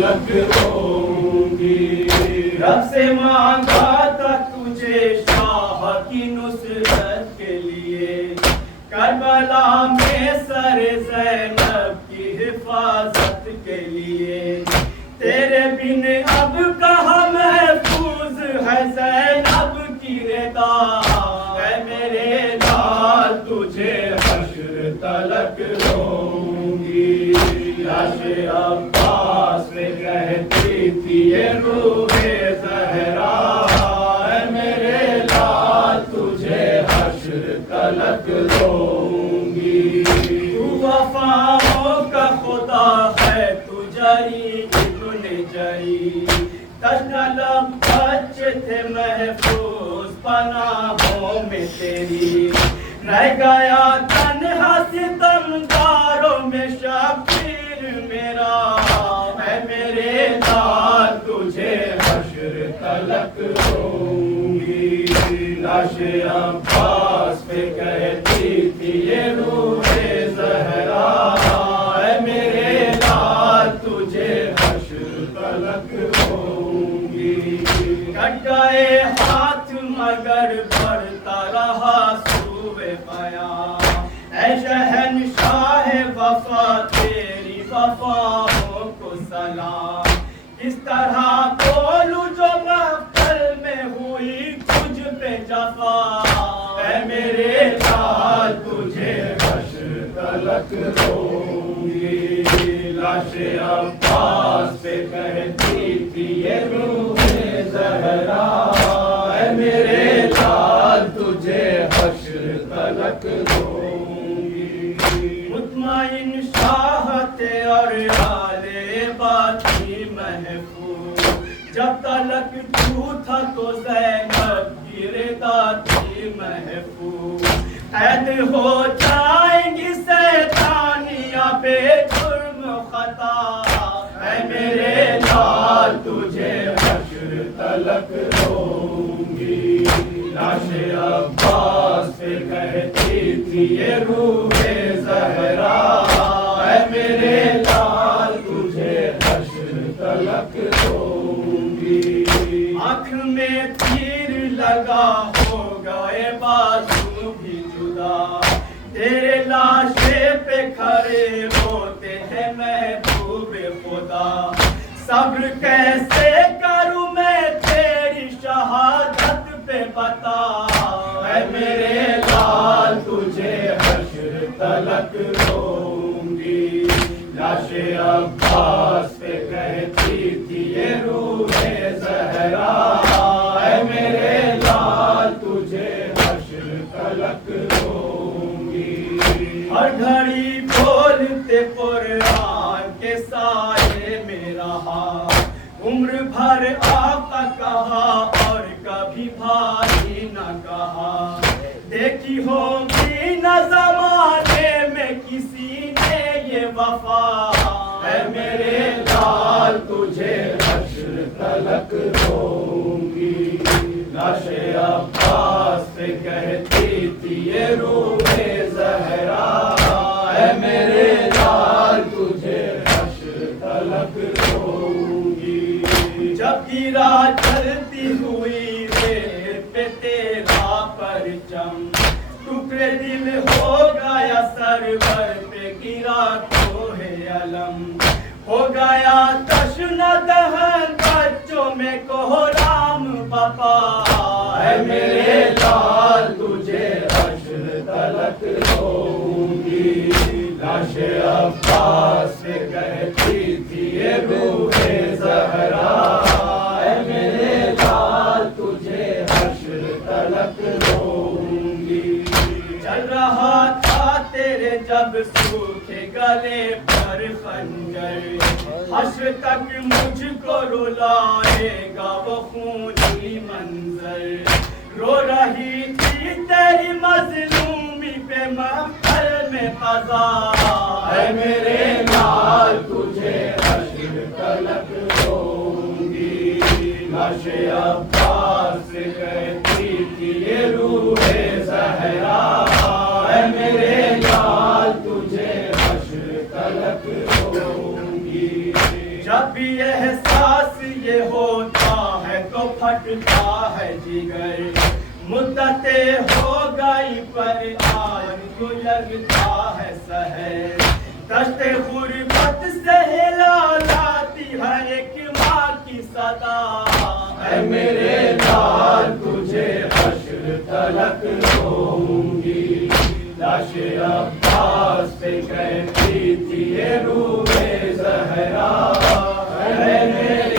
تلک روؤں گی۔ رب سے مانگا تھا تجھے شاہ کی نصرت کے لیے، کربلا میں سر زینب کی حفاظت کے لیے، تیرے بن اب کہاں محفوظ ہے زینب کی رضا، اے میرے لال تجھے حشر تلک روؤں گی۔ لاش عباس پہ کہتی تھی یہ روح زہرا، اے میرے لال تجھے حشر تلک روؤں گی۔ تو وفاؤں کا خدا ہے تو جری ابن جری، تشنلب بچے تھے محفوظ پناہوں میں تیری، رہ گیا تنہا ستمگاروں میں شبیر میرا، اے میرے لال تجھے حشر تلک روؤں گی۔ لاش عباس پہ کہتی تھی یہ روح زہرا، اے میرے لال تجھے حشر تلک روؤں گی۔ کٹ گئے ہاتھ مگر بڑھتا رہا سوئے بیاں، اے شہنشاہ وفا تیری وفاؤں کو سلام، کس طرح بولوں جو مقتل میں ہوئی تجھ پہ جفا، اے میرے لال تجھے حشر تلک روؤں گی۔ لاش عباس پہ کہتی تھی یہ روح زہرا، اے میرے لال تجھے حشر تلک روؤں گی۔ مطمئن شاہ تھے اور آل باقی محفوظ، جب تلک تو تھا تو زینب کی رضا تھی محفوظ، قید ہو جائیں گی شیطانیہ بے جرم خطا، اے میرے لال تجھے حشر تلک روؤں گی۔ لاش عباس پہ کہتی تھی یہ روح زہرا، اے میرے لال تجھے حشر تلک روؤں گی۔ آنکھ میں تیر لگا ہو گئے بازو بھی جدا، تیرے لاشے پہ کھڑے ہوتے ہیں محبوب خدا، صبر کیسے کروں میں تیری شہادت پہ بتا، اے میرے لال تجھے حشر تلک روؤں گی۔ لاش عباس پہ کہتی تھی یہ روح زہرا، اے میرے لال تجھے حشر تلک روؤں گی۔ ہر گھڑی بولتے قرآن کے سائے میں رہا، عمر بھر آقا کہا اور کبھی بھائی نہ کہا، دیکھی ہوگی نہ زمانے میں کسی نے یہ وفا، اے میرے لال تجھے حشر تلک روؤں گی۔ لاش عباس پہ کہتی تھی یہ روح زہرا، اے میرے لال تجھے حشر تلک روؤں گی۔ جب گرا چلتی ہوئی ریت پہ تیرا پرچم، ٹکڑے دل ہو گیا سرور پہ گرا کوہ علم، ہو گیا تشنہ دہن بچوں میں کوہرام بپا، اے میرے لال تجھے حشر تلک روؤں گی۔ لاش عباس پہ کہتی تھی یہ روح زہرا، اے میرے لال تجھے حشر تلک روؤں گی۔ چل رہا تھا تیرے جب سوکھے گلے پر خنجر، حشر تک مجھ کو رلائے گا وہ خونی منظر، رو رہی تھی تیری مظلومی پہ محفل میں قضا، اے میرے لال تجھے حشر تلک روؤں گی۔ لاش عباس کہتی تھی یہ روح زہرا، اے میرے لال تجھے حشر تلک روؤں گی۔ جب جب بھی احساس یہ ہوتا ہے تو پھٹتا ہے جگر، مدتیں ہو گئی پر آج تو لگتا ہے سحر، دشت غربت سے ہلا لاتی ہے ایک ماں کی صدا، اے میرے لال تجھے حشر تلک لوں گی، لاش عباس پہ کہتی تھی یہ روح زہرا، اے میرے